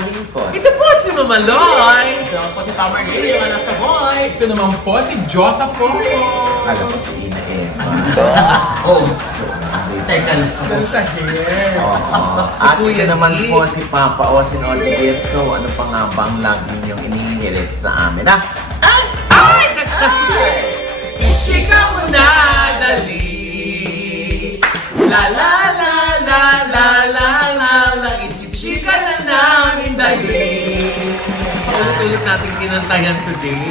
lingkod. Ito po si Mama Loy. Ito po si Tamar Gay, yung anak sa boy. Ito naman po si Josa po. Kala ko si Ina Eva. Oh, teka lang. Sa hair. At ito naman po si Papa Osin Olivier. So, ano pa nga ba ang lagi ninyong inihirit sa amin, ha? Chika mo na, dali. La la la la la la la la. Ichichika na namin, dali. Ulit-ulit natin kinantayan today.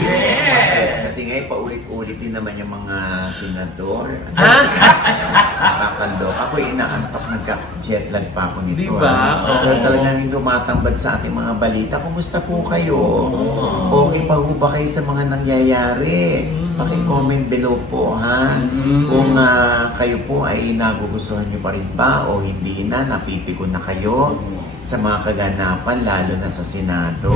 Kasi ngayon, paulit-ulit din naman yung mga senador. Ha? Nakakalok. Ako'y inaantok, nagka-jet lag pa ako nito. Diba? Pero talagang yung tumatambad sa ating mga balita. Kumusta po kayo? Okay pa ho ba kayo sa mga nangyayari? Paki-comment below po, ha? Kung kayo po ay nagugustuhan nyo pa rin ba o hindi na, napipikon na kayo sa mga kaganapan, lalo na sa Senado.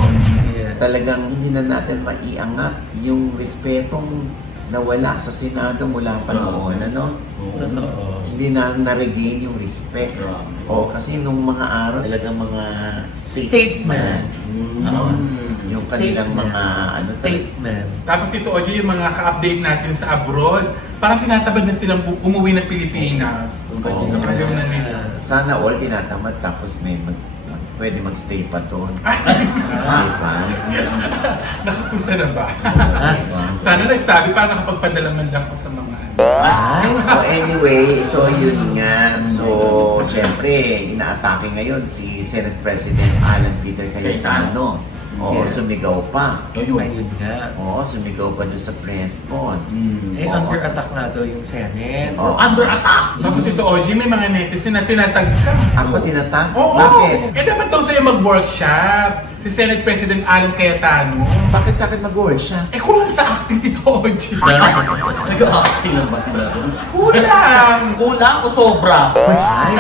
Yes. Talagang hindi na natin maiangat yung respetong nawala sa Senado mula pa noon, ano? Totoo. Hindi na na-regain yung respect. O kasi nung mga araw, talagang mga Statesman. yung kanilang mga ano, Statesman. Tapos ito, Oji, yung mga ka-update natin sa abroad, parang tinatabad na silang umuwi ng Pilipinas. Oo. Ayaw na nila. sana all tinatamad tapos may pwede magstay pa doon. Diba? Nakapunta na ba? Diba? Sana nagsabi, parang nakapagpadala man lang ko sa mga ano. Ay, Oh, anyway, so yun nga. So, syempre, inaatake ngayon si Senate President Alan Peter Cayetano. Oo, Yes. sumigaw pa. ayun nga. Oo, sumigaw pa doon sa press con. Eh, under attack nga daw yung Senate. Oo. Under attack! Tapos ito, Oji, may mga netizen na tinatag ka. Ako tinatag? Oo! Bakit? Eh, dapat daw sa'yo mag-workshop. Si Senate President Alan Cayetano. Bakit sa akin mag-workshop? Eh, kulang sa acting dito, Oji. Nag-acting lang ba sila doon? Kulang! Kulang o sobra? Ay,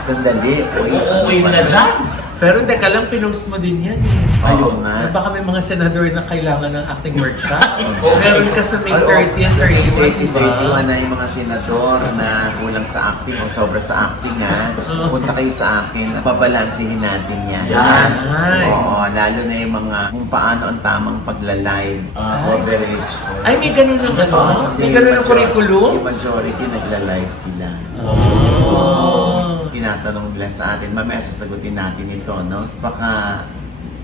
Sandali. Uy, Okay ano ba na dyan. pero teka lang, pinost mo din yan eh. Ayun nga. Na baka may mga senador na kailangan ng acting workshop. Meron ka sa May Ay, 30 and sa May 31, 30, diba? 31 na yung mga senador na kulang sa acting o sobra sa acting, ha. Punta kayo sa akin at babalansihin natin yan. Yan. Oo, lalo na yung mga kung paano ang tamang pagla-live coverage. Ay, may ganun ng ano? Oo, kasi May ganun ng curriculum? Yung majority nagla-live sila. Oh. Tinatanong nila sa atin, mamaya sasagutin natin ito, no? Baka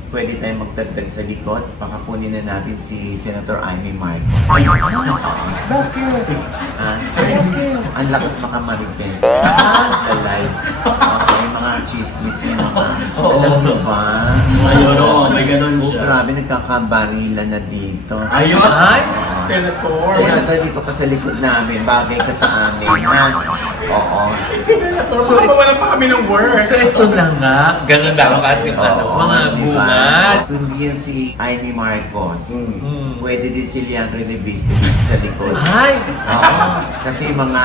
pwede tayong magdagdag sa likod, baka kunin na natin si Senator Amy Marcos. Bakit? Ah, Bakit? ang lakas makamarites. Live. May mga chismis yung mga, alam mo ba? Ayun, oo, may ganun Oh, siya. grabe, nagkakabarilan na dito. Ayun. Ay! Senator. Senator, dito ka sa likod namin, bagay ka sa amin, ha? Oo. Senator, So, baka mawalan pa kami ng work. So ito na nga, ganun daw ang ating mga diba? bungad. Kundi yan si Amy Marcos. Mm. Pwede din si Leandro Leviste dito sa likod. Ay! Oo. Kasi mga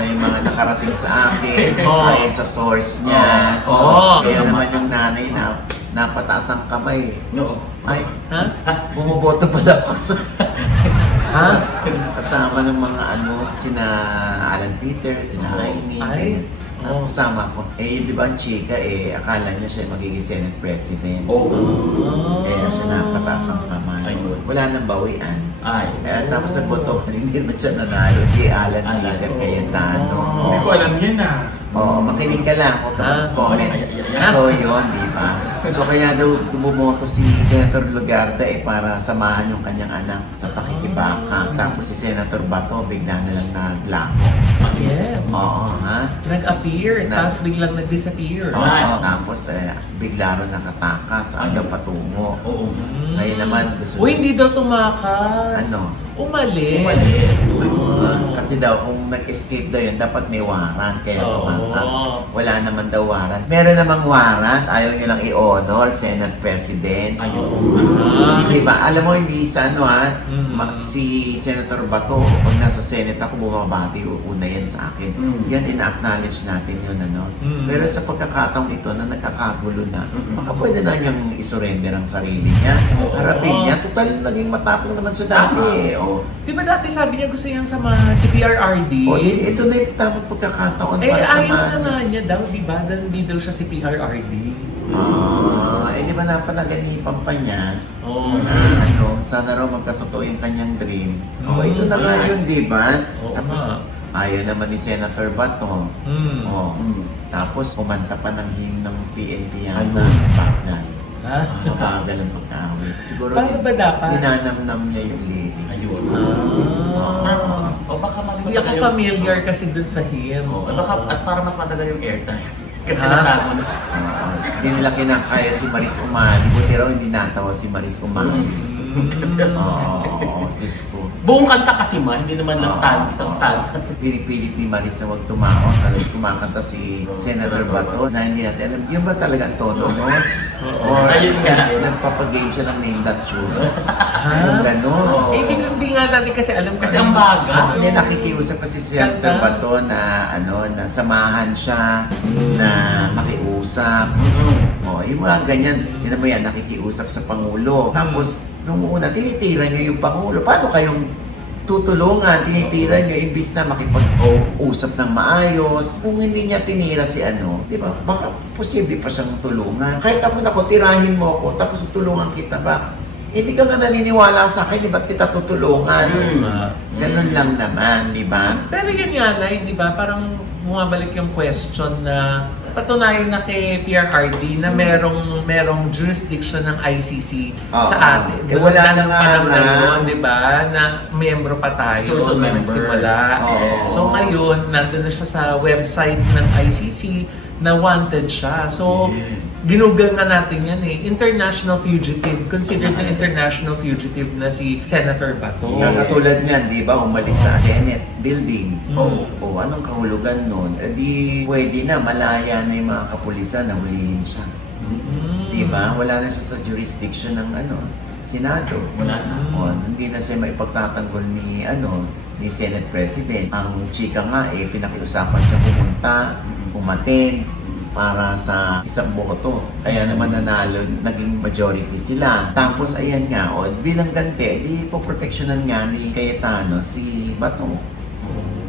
yung mga nakarating sa akin, Oo. ayon sa source niya. Oo. Kaya naman yung nanay na napataas ang kamay. No. Ay, Ha? bumoboto pala ako sa Ha? kasama ng mga sina Alan Peter, sina Jaime. Ay. Tapos kasama ko. Eh, di ba ang chika, akala niya siya magiging Senate President. Oo. Kaya siya napataas ang kamay. Ayun. Wala nang bawian. Ay. Tapos sa boto, hindi naman siya nanalo si Alan Alan. Peter Cayetano. Hindi ko alam yan ah. Oo, makinig ka lang kung comment. Ay, ay, ay. So, yun, di ba? So, kaya daw bumoto si Senator Lugarda para samahan yung kanyang anak sa pakikibaka. Tapos si Senator Bato, bigla na lang naglako. Yes. Oo, ha? Nag-appear, Na- tapos biglang nag-disappear. Oo, tapos bigla rin nakatakas, agaw patungo. Oo. Ngayon naman, gusto Uy, hindi daw tumakas. Ano? Umalis. Umalis. Kasi daw, kung nag-escape daw yun, dapat may warrant, kaya Oo. tumakas. Wala naman daw warrant. Meron namang warrant, ayaw nyo lang i-honor, Senate President. Ayun. Diba? Alam mo, hindi sa Mm. si Senator Bato, pag nasa Senate ako, bumabati, una yan sa akin. Yan, ina-acknowledge natin yun, Pero sa pagkakataong ito na nagkakagulo na, baka pwede na niyang isurrender ang sarili niya. Harapin niya, total naging matapang naman siya dati. Di ba dati sabi niya gusto niyang samahan si PRRD? Ito na yung tamang pagkakataon Eh, para ayaw na samahan. nga niya daw, di ba? Dahil hindi daw siya si PRRD. di ba napanaganipan pa niya Oo. na sana raw magkatotoo yung kanyang dream. Oo. Ito na nga yun, di ba? Oo Tapos, nga. ayaw naman ni Senator Bato. Oh. Mm. Tapos, kumanta pa ng hymn ng PNP Ayun. yata. Bagal. Ha? Mabagal ang pagkaawit. Siguro, Paano ba dapat? Ninanamnam niya yung lyrics. Ayun. Ah. O baka mas Hindi ako familiar kasi dun sa hymn. O baka, at para mas matagal yung airtime. Kasi Ha? natago na. Hindi nila kinakaya si Maris Umali. Buti raw hindi natawa si Maris Umali. Kasi, Oo, Diyos ko. buong kanta kasi man, hindi naman lang isang stanza. Pinipilit ni Maris na huwag tumawa kasi kumakanta si Senator Bato na hindi natin alam. Yun ba talaga ang tono mo? Or Ayun nga. nagpapagame siya ng name that tune? Ha? Kung gano'n. Oo. Hindi nga natin kasi alam Kasi ang baga. Hindi nakikiusap kasi si Senator Kanta. Bato na na samahan siya, na makiusap. Oh, yung mga ganyan, yun naman yan, nakikiusap sa Pangulo. Tapos, nung una, tinitira niyo yung Pangulo. Paano kayong tutulungan? Tinitira niyo, imbis na makipag-usap ng maayos. Kung hindi niya tinira si di ba, baka posible pa siyang tulungan. Kahit ako, tirahin mo ako, tapos tulungan kita ba? Hindi ka nga naniniwala sa akin, di ba't kita tutulungan? Ganun lang naman, di ba? Pero yun nga, Nay, di ba? Parang bumabalik yung question na patunayan na kay PRRD na merong jurisdiction ng ICC Oo. sa atin. Wala na nga panahon na nga. yun, di ba? Na membro pa tayo Source of nung member. nagsimula. Oo. So ngayon, nandun na siya sa website ng ICC na wanted siya. So, ginugal na natin yan international fugitive. Considered na international fugitive na si Senator Bato. Yung katulad niyan, di ba, umalis sa Senate building. Oo. O anong kahulugan nun? Di pwede na, malaya na yung mga kapulisan na hulihin siya. Mm. Di ba? Wala na siya sa jurisdiction ng Senado. Wala na. O, hindi na siya maipagtatanggol ni Senate President. Ang chika nga pinakiusapan siya pumunta, umaten para sa isang boto. Kaya naman nanalo, naging majority sila. Tapos ayan nga, bilang ganti, di poproteksyonan nga ni Cayetano si Bato.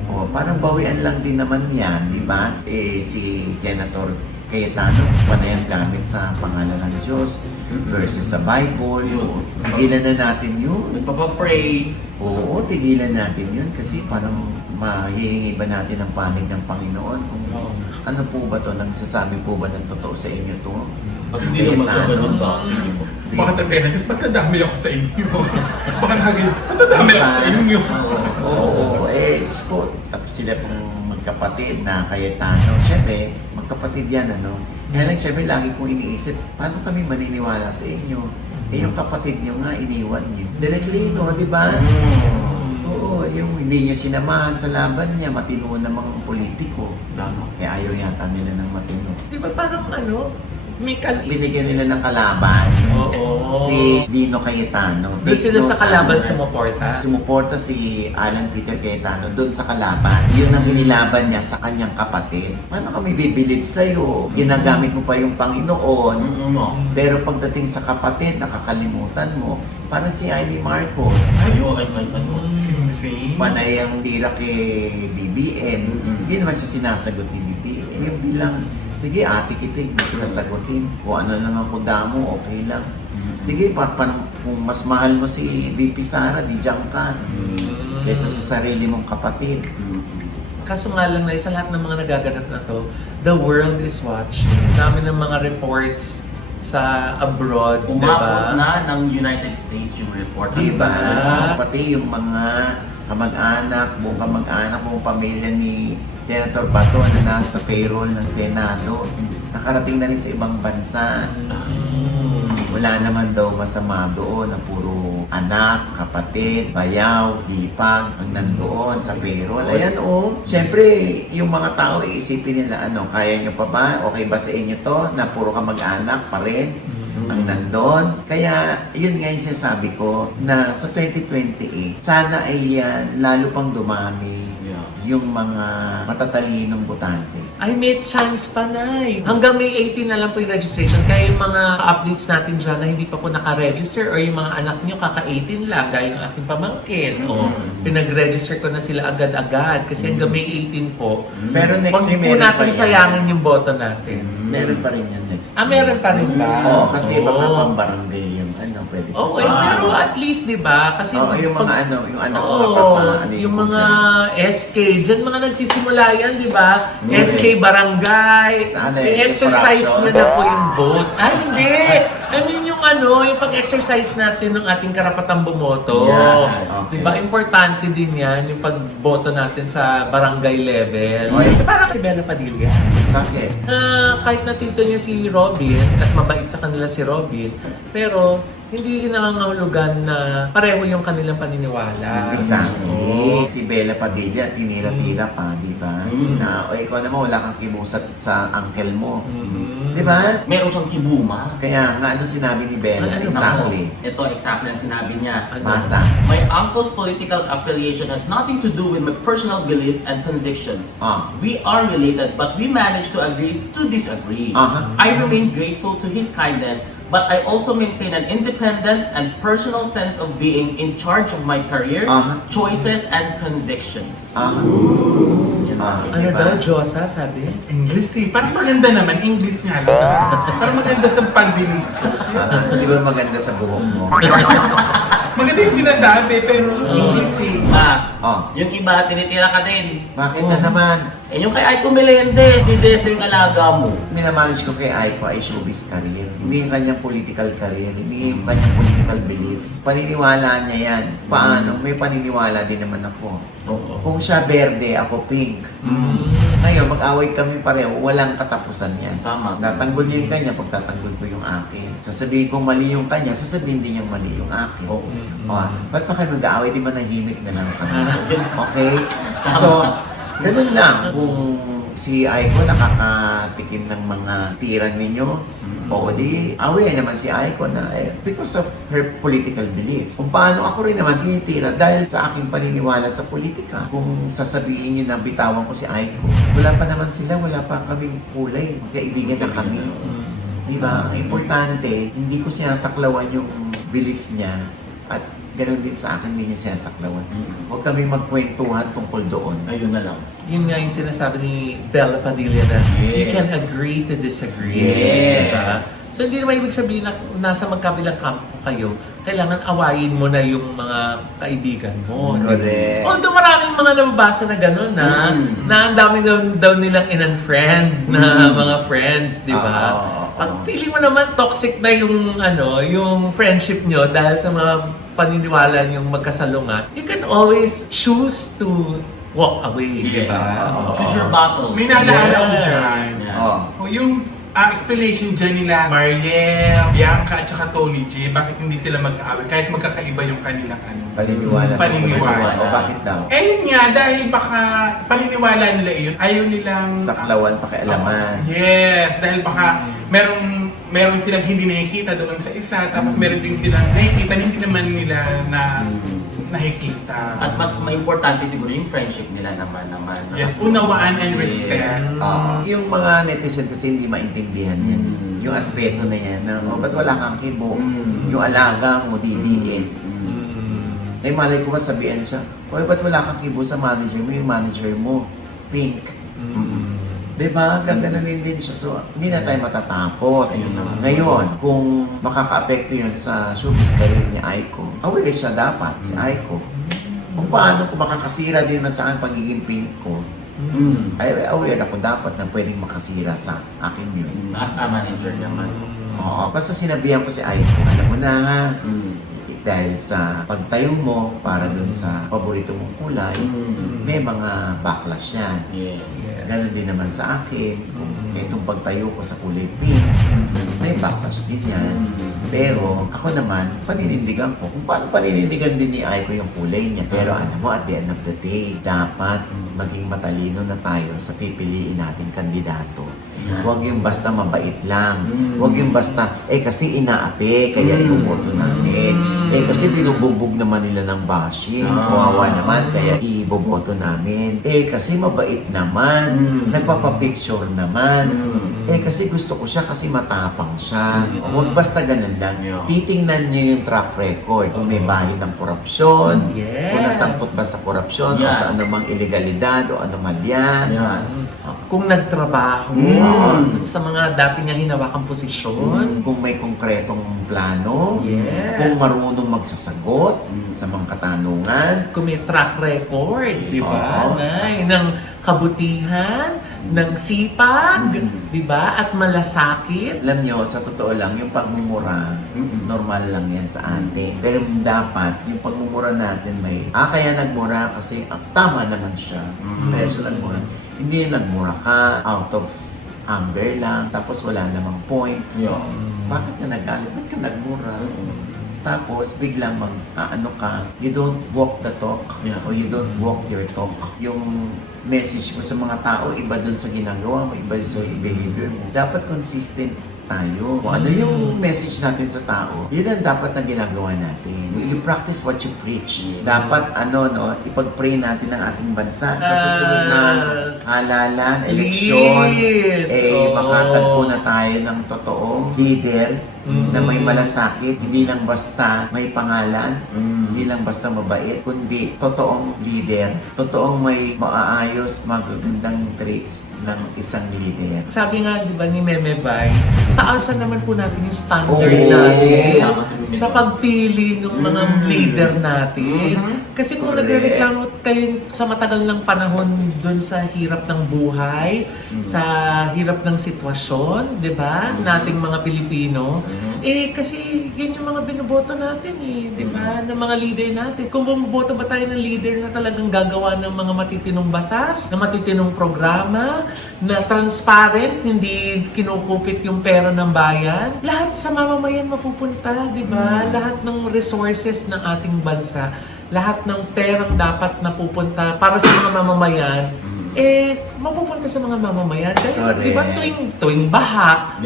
O, parang bawian lang din naman yan, di ba? Si Senator Cayetano, panayang gamit sa pangalan ng Diyos versus sa Bible. Yun. Tigilan na natin yun. Nagpapapray. Oo, tigilan natin yun kasi parang mahihingi ba natin ang panig ng Panginoon kung Oo. ano po ba to, nagsasabi po ba ng totoo sa inyo to? Pag hindi naman siya ganun ba? Baka sabihin na, Diyos, matadami ako sa inyo. Baka naging, matadami ako sa inyo. Oo, Diyos ko, tapos sila pong magkapatid na Cayetano. Siyempre, magkapatid yan, Kaya lang, siyempre, lagi kong iniisip, paano kami maniniwala sa inyo? Yung kapatid nyo nga, iniwan nyo. Directly, di ba? Oo, yung hindi nyo sinamahan sa laban niya, matino namang politiko. Kaya ayaw yata nila ng matino. Di ba parang may Binigyan nila ng kalaban. Oo. Si Dino Cayetano. Doon sila sa kalaban Ano, sumuporta. Sumuporta si Alan Peter Cayetano doon sa kalaban. Yun ang inilaban niya sa kanyang kapatid. Paano kami bibilib sa'yo? Ginagamit mo pa yung Panginoon. Pero pagdating sa kapatid, nakakalimutan mo. Parang si Amy Marcos. Ayun. Sing-sing. Panay ang tira kay BBM. Hindi naman siya sinasagot ni BBM. Yung bilang, sige ate kita, hindi kita sagutin. Kung ano lang ang kuda mo, okay lang. Sige, kung mas mahal mo si VP Sara, di diyan ka. Kaysa sa sarili mong kapatid. Kaso nga lang na sa lahat ng mga nagaganap na to, the world is watching. Dami ng mga reports sa abroad, di Umabot ba? na ng United States yung report. Di ba? Ah. Pati yung mga buong kamag-anak, buong pamilya ni Senator Bato na nasa payroll ng Senado, nakarating na rin sa ibang bansa. Wala naman daw masama doon na puro anak, kapatid, bayaw, hipag ang nandoon sa payroll. Ayan Siyempre, yung mga tao iisipin nila, kaya nyo pa ba? Okay ba sa inyo to? Na puro kamag-anak pa rin ang nandun. Kaya, yun nga yung sinasabi ko na sa 2028, sana ay lalo pang dumami yung mga matatalinong botante. Ay, may chance pa, Nay. Hanggang May 18 na lang po yung registration. Kaya yung mga updates natin dyan na hindi pa po naka-register or yung mga anak nyo kaka-18 lang gaya ng aking pamangkin. O pinag-register ko na sila agad-agad kasi hanggang May 18 po. Pero next Huwag year po meron pa natin yan. sayangin yung boto natin. Meron pa rin yan next year. Ah, meron pa rin ba? Oo, kasi baka Oo. pang-barangay yung pwede pa Okay, sa- pero at least, di ba? Kasi Oo, yung mga pag- yung anak ko, Oo, ano yung ko mga dyan. SK, dyan mga nagsisimula yan, di ba? Mm. SK Barangay, Sana i-exercise corruption. nyo na po yung vote. Ay, hindi! I mean, yung yung pag-exercise natin ng ating karapatang bumoto. Yeah, okay. Di ba? Importante din yan, yung pagboto natin sa barangay level. Okay. Parang si Bella Padilla. Bakit? Kahit natito niya si Robin at mabait sa kanila si Robin, pero hindi nangangahulugan na pareho yung kanilang paniniwala. Exactly. Si Bella Padilla, tinira-tira pa, di ba? Na, o ikaw naman, wala kang kibusat sa uncle mo. Di ba? Meron siyang kibuma. Kaya nga, ano sinabi ni Bella? Ano? Exactly. Ito, exactly ang sinabi niya. Masa. My uncle's political affiliation has nothing to do with my personal beliefs and convictions. Ah. We are related, but we managed to agree to disagree. Aha. I remain grateful to his kindness, but I also maintain an independent and personal sense of being in charge of my career, Aha. choices, and convictions. Ah. Yan. Ah. Ano Diba? daw, Diyosa, sabi? English eh. Parang maganda naman, English nga lang. Parang maganda sa pandinig. Di ba maganda sa buhok mo? Maganda yung sinasabi, pero English eh. Oh. Yung iba, tinitira ka din. Bakit na naman? Eh, yung kay Aiko Melendez, ni Des yung alaga mo. Minamanage ko kay Aiko ay showbiz career. Hindi yung kanyang political career. Hindi yung kanyang political belief. Paniniwala niya yan. Paano? May paniniwala din naman ako. Oo. Kung siya berde, ako pink. Ngayon, mag-away kami pareho, walang katapusan yan. Tama. Tatanggol niya yung kanya, pagtatanggol ko yung akin. Sasabihin kong mali yung kanya, sasabihin din niyang mali yung akin. Oo. Ba't pa kayo mag-aaway? Di ba nahimik na lang kami? Okay? So, ganun lang. Kung si Aiko nakakatikim ng mga tiran ninyo, o di aware naman si Aiko na because of her political beliefs. Kung paano ako rin naman tinitira dahil sa aking paniniwala sa politika. Kung sasabihin niyo na bitawan ko si Aiko, wala pa naman sila, wala pa kaming kulay. Kaibigan na kami. Diba? Ang importante, hindi ko sinasaklawan yung belief niya at ganoon din sa akin, hindi niya sinasaklawan. Huwag kami magkwentuhan tungkol doon. Ayun na lang. Yun nga yung sinasabi ni Bella Padilla na you Yes. can agree to disagree. Yes. Diba? So hindi naman ibig sabihin na nasa magkabilang kampo kayo, kailangan awayin mo na yung mga kaibigan mo. Correct. Although maraming mga nababasa na gano'n na ang dami daw nilang in-unfriend na mga friends, di ba? Pag feeling mo naman toxic na yung yung friendship nyo dahil sa mga paniniwala yung magkasalungat, you can always choose to walk away, di ba? Oo. Choose your battles. May naalala ko Yes. dyan. Oh. O yung explanation dyan nila, Mariel, Bianca, at saka Tony J, bakit hindi sila magkaaway? Kahit magkakaiba yung kanilang Paniniwala sa Paniniwala. O bakit daw? Eh yun nga, dahil baka paniniwala nila yun, ayaw nilang... Saklawan, pakialaman. Yes, dahil baka meron silang hindi nakikita doon sa isa, tapos meron din silang nakikita, hindi naman nila na nakikita. At mas importante siguro yung friendship nila naman. Yes, unawaan and respect. Yung mga netizen kasi hindi maintindihan yan. Yung aspeto na yan, na ba't wala kang kibo? Yung alaga mo, DDS. Ay malay ko masabihan siya, oy, ba't wala kang kibo sa manager mo? Yung manager mo, pink. Diba? Gaganunin din siya. So, hindi na tayo matatapos. Ngayon, kung makaka-apekto yun sa showbiz career ni Aiko, aware siya dapat, si Aiko. Kung paano kung makakasira din man sa akin pagiging pink ko, ay aware ako dapat na pwedeng makasira sa akin yun. As a manager naman. Oo, basta sinabihan ko si Aiko, alam mo na nga, dahil sa pagtayo mo para dun sa paborito mong kulay, may mga backlash yan. Yes. Ganon din naman sa akin, kung itong pagtayo ko sa kulay pink, may backlash din yan. Pero ako naman, paninindigan ko. Kung paano paninindigan din ni Aiko yung kulay niya. Pero alam mo, at the end of the day, dapat maging matalino na tayo sa pipiliin natin kandidato. Huwag yung basta mabait lang. Huwag yung basta, kasi inaapi, kaya iboboto namin. Kasi binubugbog naman nila ng bashing. Kawawa naman, kaya iboboto namin. Kasi mabait naman. Nagpapapicture naman. Kasi gusto ko siya kasi matapang siya. Huwag basta ganun lang. Titingnan niyo yung track record. Kung may bahid ng korupsyon, Yes. kung nasangkot ba sa korupsyon, o sa anumang illegalidad o anomalya. Kung nagtrabaho sa mga dati niya hinawakang posisyon. Kung may konkretong plano, Yes. kung marunong magsasagot sa mga katanungan. Kung may track record, di ba? Oo. Nay, ng kabutihan, ng sipag, di ba? At malasakit. Alam nyo, sa totoo lang, yung pagmumura, normal lang yan sa atin. Pero dapat, yung pagmumura natin may, kaya nagmura kasi tama naman siya. Kaya siya nagmura. Hindi nagmura ka out of anger lang, tapos wala namang point. Bakit ka nagalit? Ba't ka nagmura? Tapos, biglang you don't walk the talk or you don't walk your talk. Yung message mo sa mga tao, iba dun sa ginagawa mo, iba sa behavior mo. Dapat consistent tayo. Kung ano yung message natin sa tao, yun ang dapat na ginagawa natin. You practice what you preach. Dapat, ipag-pray natin ang ating bansa. Sa susunod na halalan, eleksyon, Please. makatagpo na tayo ng totoong leader na may malasakit, hindi lang basta may pangalan, hindi lang basta mabait, kundi totoong leader, totoong may maaayos, magagandang traits ng isang leader. Sabi nga, di ba, ni Meme Vice, taasan naman po natin yung standard Oo. natin Tama si Meme sa pagpili ng mga leader natin. Kasi kung Correct. nagrereklamo kayo sa matagal ng panahon dun sa hirap ng buhay, sa hirap ng sitwasyon, di ba, nating mga Pilipino, kasi yun yung mga binoboto natin di ba, ng mga leader natin. Kung bumoboto ba tayo ng leader na talagang gagawa ng mga matitinong batas, na matitinong programa, na transparent, hindi kinukupit yung pera ng bayan, lahat sa mamamayan mapupunta, di ba? Lahat ng resources ng ating bansa, lahat ng perang dapat napupunta para sa mga mamamayan, mapupunta sa mga mamamayan. Kaya, Correct. di ba, tuwing baha,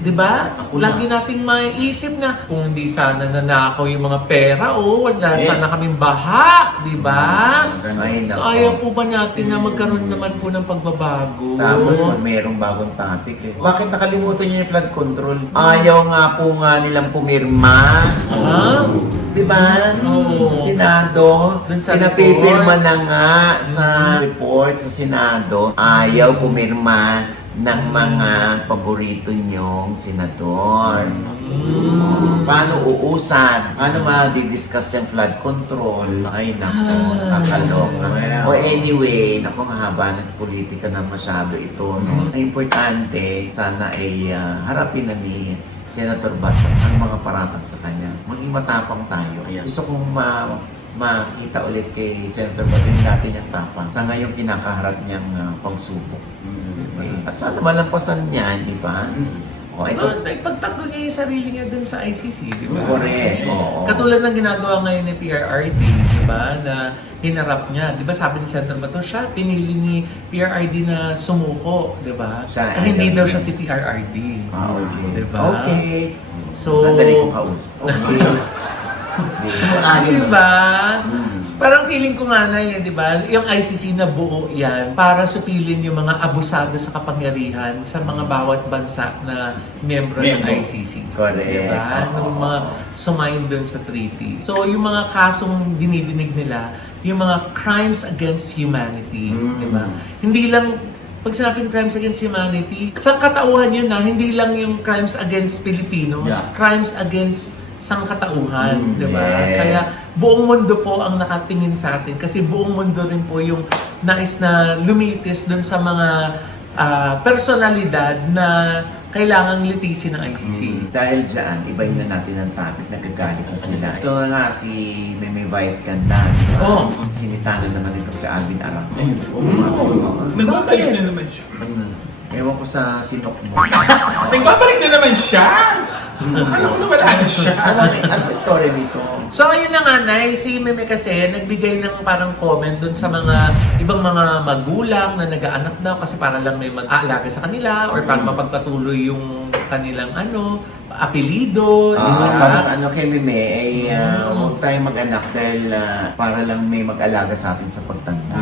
di ba? Sakuna. Lagi nating maiisip na kung hindi sana nanakaw yung mga pera, wala sana kaming baha, di ba? Ay, So nako. ayaw po ba natin na magkaroon naman po ng pagbabago? Tapos kung merong bagong topic, bakit nakalimutan niyo yung flood control? Ayaw nga po nilang pumirma. Di ba? Oo. Sa Senado, Dun sa pinapipirma na nga sa report sa Senado, ayaw pumirma ng mga paborito niyong senador. Paano uusad? Paano ma-discuss yung flood control? Ay, naku, nakakaloka. O anyway, naku, haba ng politika na masyado ito, no? Ang importante, sana ay harapin na ni Senator Bato ang mga paratang sa kanya. Maging matapang tayo. Ayan. Gusto kong makita ulit kay Senator Bato yung dati niyang tapang sa ngayong kinakaharap niyang pangsubok. Okay. At sana malampasan niya, di ba? O, ito, Ipagtanggol niya yung sarili niya dun sa ICC, di ba? correct. Oo. Katulad ng ginagawa ngayon ni PRRD, di ba, na hinarap niya. Di ba sabi ni Senator Bato, siya pinili ni PRRD na sumuko, di ba? Siya, Hindi ayaw daw niya. siya si PRRD. Okay. Di ba? Okay. So, Madali kong kausap. Okay. Di ba? Parang feeling ko nga na di ba? Yung ICC na buo yan para supilin yung mga abusado sa kapangyarihan sa mga bawat bansa na miyembro ng ICC. Correct. Di ba? Oo. Yung mga sumayin dun sa treaty. So, yung mga kasong dinidinig nila, yung mga crimes against humanity. Di ba? Hindi lang pag sinabing crimes against humanity, sa katauhan yun hindi lang yung crimes against Filipinos, crimes against sangkatauhan, di ba? Yes. Kaya buong mundo po ang nakatingin sa atin kasi buong mundo rin po yung nais na lumitis dun sa mga personalidad na kailangang litisin ng ICC. Dahil dyan, ibahin na natin ang topic, nagagalit na sila. Ito na nga si Meme Vice Ganda, di ba? Oh. Sinitanan naman ito si Alvin Araco. Nagbabalik na naman siya. Ewan ko sa sinok mo. Nagbabalik na naman siya! Ano ko na wala na siya? Ano ang story nito? So, ayun na nga, Nay, si Meme kasi nagbigay ng parang comment dun sa mga ibang mga magulang na nag-aanak daw kasi para lang may mag-aalaga sa kanila or para mapagpatuloy yung kanilang apelido, di ba? Parang kay Meme, huwag tayong mag-anak dahil para lang may mag-alaga sa atin sa pagtanda.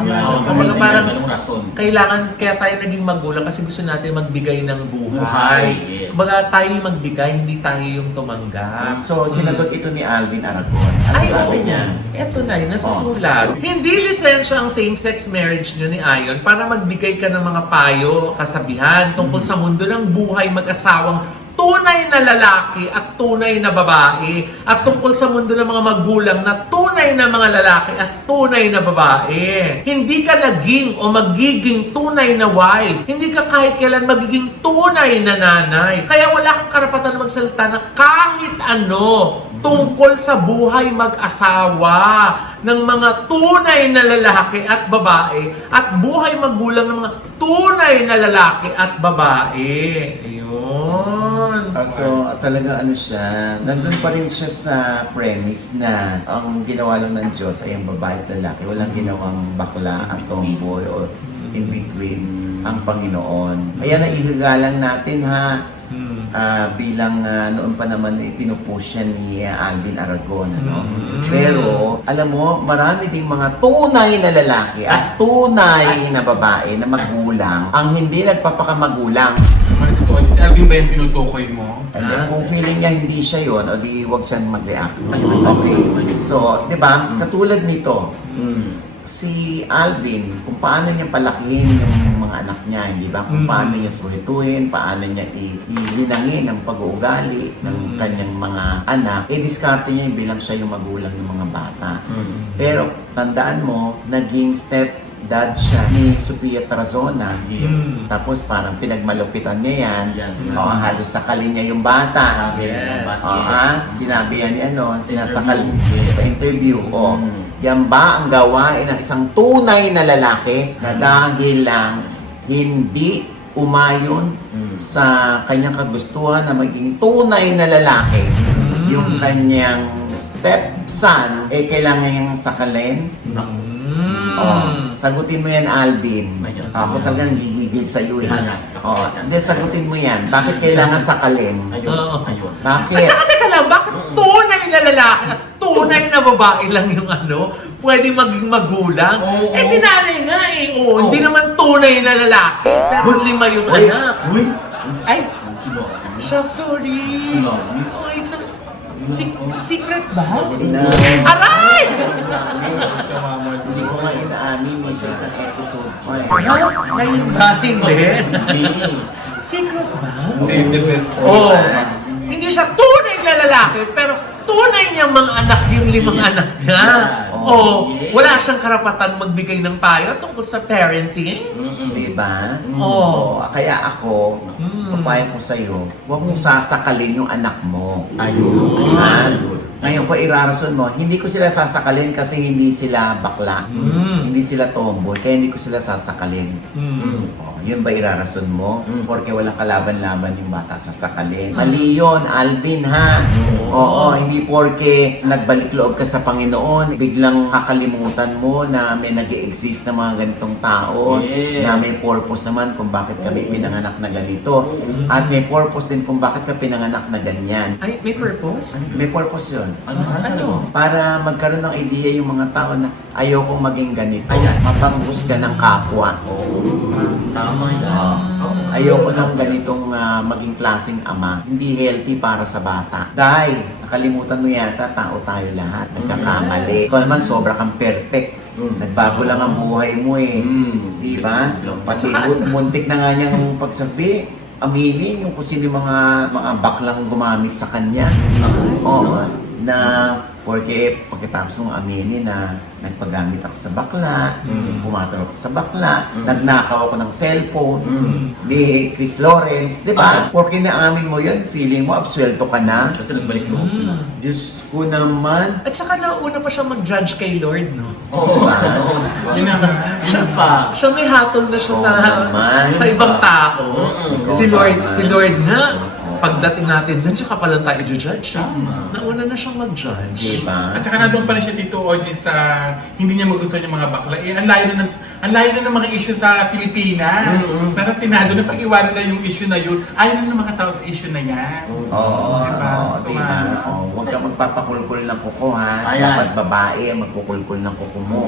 Kumbaga parang ganung rason. kailangan kaya tayo naging magulang kasi gusto natin magbigay ng buhay. Buhay, yes. Kumbaga tayo yung magbigay, hindi tayo yung tumanggap. So, sinagot ito ni Alvin Aragon. Ano sabi oo. niya? Eto na yun, nasusulat. Hindi lisensya ang same-sex marriage nyo ni Ayon para magbigay ka ng mga payo, kasabihan tungkol sa mundo ng buhay mag-asawang tunay na lalaki at tunay na babae at tungkol sa mundo ng mga magulang na tunay na mga lalaki at tunay na babae. Hindi ka naging o magiging tunay na wife. Hindi ka kahit kailan magiging tunay na nanay. Kaya wala kang karapatan na magsalita na kahit ano tungkol sa buhay mag-asawa ng mga tunay na lalaki at babae at buhay magulang ng mga tunay na lalaki at babae. Ayun. So, talaga siya, nandun pa rin siya sa premise na ang ginawa lang ng Diyos ay ang babae at lalaki. Walang ginawang bakla at tomboy or in between ang Panginoon. Ayan ang igagalang natin ha. Bilang noon pa naman pinupush siya ni Alvin Aragon, ano? Pero alam mo, marami ding mga tunay na lalaki at tunay na babae na magulang ang hindi nagpapakamagulang. Si Alvin ba yung tinutukoy mo? And then, kung feeling niya hindi siya yon, o di wag siyang mag-react. Okay. So, di ba, katulad nito, si Alvin, kung paano niya palakihin yung mga anak niya, hindi ba? Kung paano niya suhituin, paano niya ilinangin ang pag-uugali ng kanyang mga anak, diskarte niya yung bilang siya yung magulang ng mga bata. Pero, tandaan mo, naging step dad siya ni Sophia Tarazona. Tapos parang pinagmalupitan niya yan. Halos sakalin niya yung bata. Sinabi yan ni sinasakal sa interview. Yan ba ang gawain ng isang tunay na lalaki na dahil lang hindi umayon sa kanyang kagustuhan na maging tunay na lalaki, yung kanyang stepson, kailangan niyang sakalin? Sagutin mo yan, Alvin. Ako talaga nagigigil sa'yo eh. Hindi, sagutin mo yan. Bakit kailangan sakalin? Ayun. Bakit? At saka teka lang, bakit tunay na lalaki at tunay na babae lang yung pwede maging magulang? Si nanay nga hindi naman tunay na lalaki, pero 5 yung anak. Ay, sorry. Okay, secret ba? Aray! Hindi ko nga inaamin sa isang episode pa eh. Ngayon ba? Hindi. Secret ba? Save the best. Hindi siya tunay na lalaki, pero tunay niyang mga anak yung 5 anak niya. Wala siyang karapatan magbigay ng payo tungkol sa parenting. Diba? Kaya ako, papayo ko sa'yo, huwag mong sasakalin yung anak mo. Ngayon, kung irarason mo, hindi ko sila sasakalin kasi hindi sila bakla. Hindi sila tomboy, kaya hindi ko sila sasakalin. Yun ba irarason mo? Porque walang kalaban-laban yung bata sasakalin. Mali yun, Alvin ha? Hindi porque nagbalik loob ka sa Panginoon, biglang kakalimutan mo na may nag-exist na mga ganitong tao, na may purpose naman kung bakit kami pinanganak na ganito. At may purpose din kung bakit ka pinanganak na ganyan. Ay, may purpose? May purpose yun. Ano? Para magkaroon ng idea yung mga tao na ayokong maging ganito. Mapanghusga ng kapwa. Tama yan. Ayoko ng ganitong maging klaseng ama. Hindi healthy para sa bata. Dahil, nakalimutan mo yata, tao tayo lahat. Nagkakamali. Ikaw naman, sobra kang perfect. Nagbago lang ang buhay mo eh. Di ba? Pati muntik na nga niyang pagsabi. Aminin yung kung sino yung mga baklang gumamit sa kanya. Na porque pagkatapos mong aminin na nagpagamit ako sa bakla, pumatol ako sa bakla, nagnakaw ako ng cellphone, ni Chris Lawrence, di ba? Porque naamin mo yun, feeling mo, absuelto ka na. Kasi nagbalik loob na. Diyos ko naman. At saka nauna pa siya mag-judge kay Lord, no? Siya may hatol na siya sa ibang tao. Si Lord nga. pagdating natin dun, tsaka pa lang tayo i-judge. Nauna na siyang mag-judge. Diba? At saka nandun pala siya Tito Ogie sa hindi niya magustuhan yung mga bakla. Eh, ang layo na ng mga issue sa Pilipinas. Nasa Senado na pag-iwanan na yung issue na yun. Ayaw na ng mga tao sa issue na yan. Oo, Diba? diba? Oh, huwag ka magpapakulkul ng kuko, ha? Ayan. Dapat babae ang magkukulkul ng kuko mo.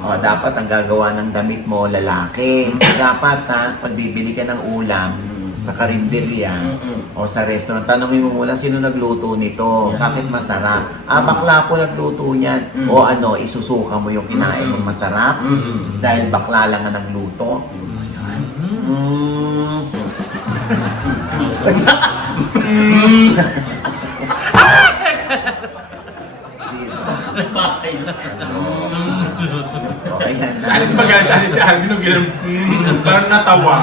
Oh, dapat ang gagawa ng damit mo, lalaki. Dapat, ha, pag bibili ka ng ulam sa karinderya o sa restaurant, tanongin mo muna sino nagluto nito, bakit masarap? Ah, bakla po nagluto niyan. O ano, isusuka mo yung kinain mong masarap dahil bakla lang ang nagluto. O, ayan na. Alis magalit si Alvin nung ganun, parang natawa.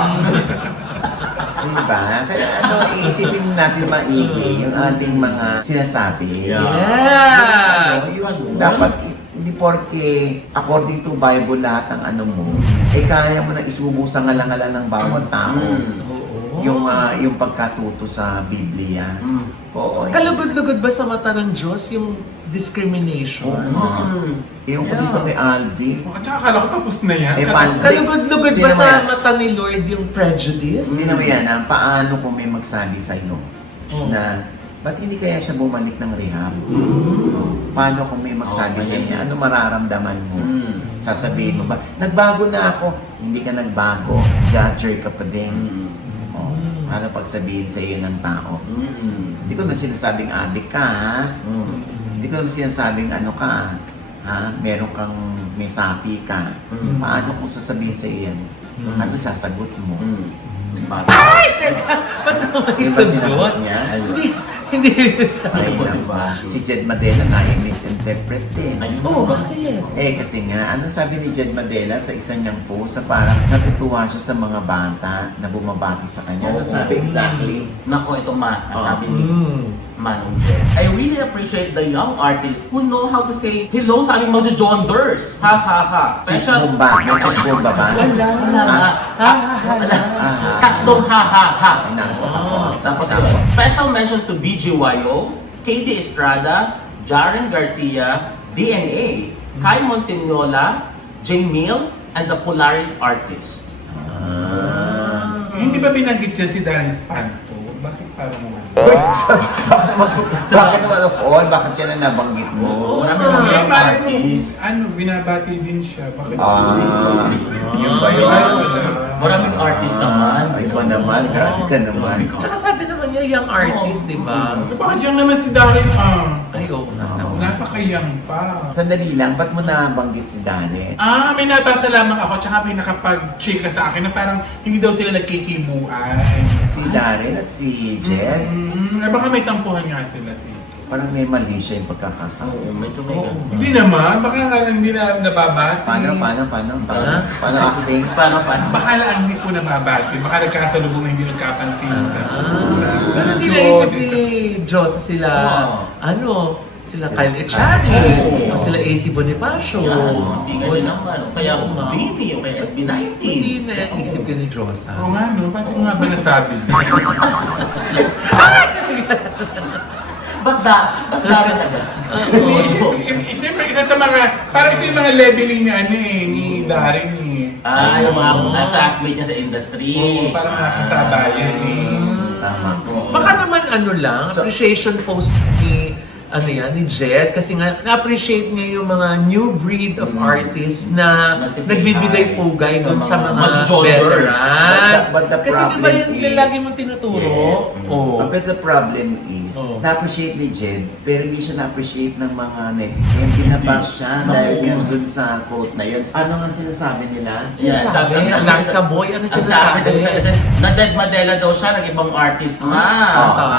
Diba? Kaya ano, iisipin natin maigi yung ating mga sinasabi. Yes! Ano, yung dapat hindi porke according to Bible lahat ng ano mo, eh kaya mo na isubo sa ngalangalan ng bawat tao. Yung pagkatuto sa Biblia. Oo. Kalugod-lugod ba sa mata ng Diyos yung discrimination? Yung dito kay Alvin. At saka akala ko tapos na yan. Kalugod-lugod Hindi ba naman sa yan. mata ni Lord yung prejudice? Hindi naman yan, paano kung may magsabi sa'yo na ba't hindi kaya siya bumalik ng rehab? Paano kung may magsabi sa inyo? Ano mararamdaman mo? Sasabihin mo ba, nagbago na ako? Hindi ka nagbago. Judger ka pa din. Paano pagsabihin sa iyo ng tao? Hindi ko naman sinasabing adik ka, ha? Hindi ko naman sinasabing ano ka, ha? Meron kang may sapi ka. Paano kung sasabihin sa iyo yan? Ano sasagot mo? Ay! Teka! Ba't naman Di ba isagot? sinagot niya? Hindi Ay, sagot. naku. Si Jed Madela na misinterpret din. Oh, bakit? Eh, kasi nga, ano sabi ni Jed Madela sa isang niyang post, sa parang natutuwa siya sa mga bata na bumabati sa kanya. Ano sabi exactly? Nako, ito ang sabi ni Manong Jen. I really appreciate the young artists who know how to say hello sa aming mga Jonders. Ha ha ha. Sis Bomba. May sis Bomba ba? Wala nga. Wala. Tatlong ha ha ha. Ay, naku ako. Tapos special mention to BGYO, KD Estrada, Jaren Garcia, DNA, Kai Montignola, J. Mill, and the Polaris Artist. Hindi ba binanggit siya si Darius Panto? Bakit parang wala? Bakit naman of all? Bakit ka na nabanggit mo? Marami Eh, mga parang artists. binabati din siya. Bakit? Yun ba yun? Ay, wala. Maraming artist naman. Ay, ba naman? Grabe ka naman. Tsaka sabi naman niya, young artist, di ba? Bakit yung naman si Darin? Ay, oo nga. Napakayang pa. Sandali lang, ba't mo nabanggit si Danet? May nabasa lamang ako tsaka may nakapag-chika sa akin na parang hindi daw sila nagkikibuan. Si Darren at si Jed? Baka may tampuhan nga sila. Parang may mali siya yung pagkakasama. Oo, medyo may ganun. Hindi naman, baka nga hindi na nababati. Paano acting? Paano? Baka lang hindi po nababati. Baka nagkakasalubong na hindi nagkapansin sa... Pero hindi naisip ni Diyos sila, sila Kyle Echari, o sila AC Bonifacio. Yan, singer o din sa- naman. O kaya Oo nga. Baby, o kaya SB19. Hindi naisip yun ni Diyos. Oo nga no, ba't ko nga ba nasabi? Ba't dapat agad? Siyempre, isa sa mga, parang ito yung mga leveling ni Darin Yung mga classmate niya sa industry. Oo, parang nakasabayan Tama ko. Baka naman So- appreciation post ni Jed, kasi nga na-appreciate niya yung mga new breed of artists na Nagsisay nagbibigay hi pugay dun sa sa mga mga Jonders. veterans. But the Kasi di ba problem yun is- lagi mong tinuturo? Yes. Oh. But the problem is, na-appreciate ni Jed, pero hindi siya na-appreciate ng mga netizen. Binabash siya dahil yan dun sa quote na yun. Ano nga sinasabi nila? Yeah, sabi Ang Alaska boy, ano Ang sabi sinasabi? na Dead Madela daw siya, ng ibang artist na.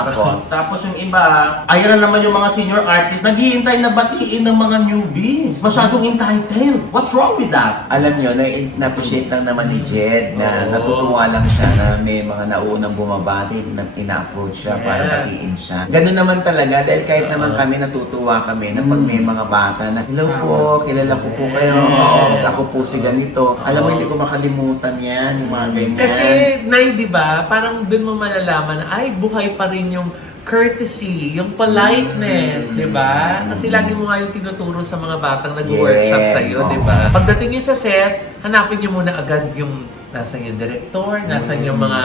Tapos, Tapos yung iba, ayan na naman yung mga senior artists, naghihintay na batiin ng mga newbies. Masyadong entitled. What's wrong with that? alam nyo, na-appreciate lang naman ni Jed na natutuwa lang siya na may mga naunang bumabati na ina-approach siya para Yes. batiin siya. talaga. Ganun naman talaga dahil kahit naman kami natutuwa kami na pag may mga bata na, hello po, kilala ko po kayo. Oo, mas ako po si ganito. Alam mo, hindi ko makalimutan yan, yung mga ganyan. Kasi, Nay, di ba, parang dun mo malalaman, ay, buhay pa rin yung courtesy, yung politeness, di ba? Kasi lagi mo nga yung tinuturo sa mga batang nag-workshop Yes, sa'yo, oo. di ba? Pagdating nyo sa set, hanapin nyo muna agad yung nasan yung director, nasan yung mga